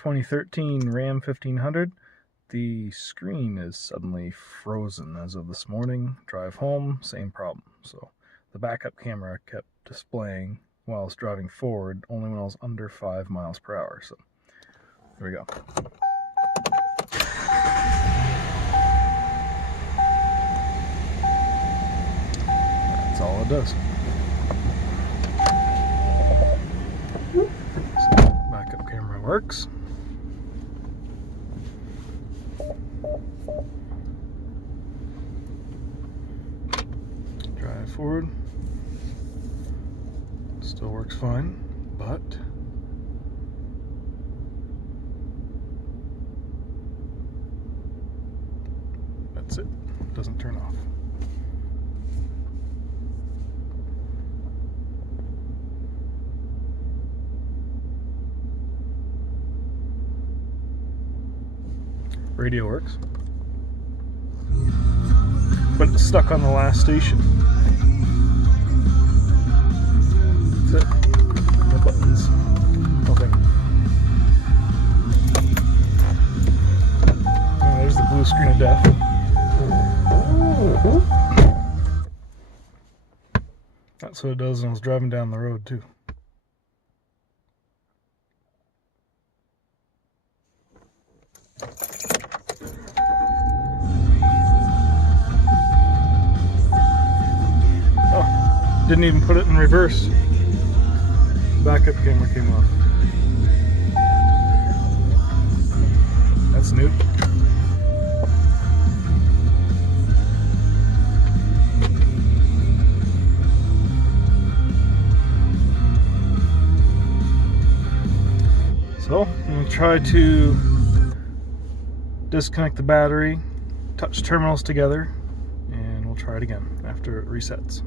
2013 Ram 1500. The screen is suddenly frozen as of this morning. Drive home, same problem. So the backup camera kept displaying while I was driving forward only when I was under 5 miles per hour. So there we go. That's all it does. So backup camera works. Drive forward. Still works fine, but that's it. Doesn't turn off. Radio works, but it's stuck on the last station. That's it. No buttons, nothing. Oh, there's the blue screen of death. That's what it does when I was driving down the road too. Oh, didn't even put it in reverse. Backup camera came off. That's new. So I'm going to try to disconnect the battery, touch terminals together, and we'll try it again after it resets.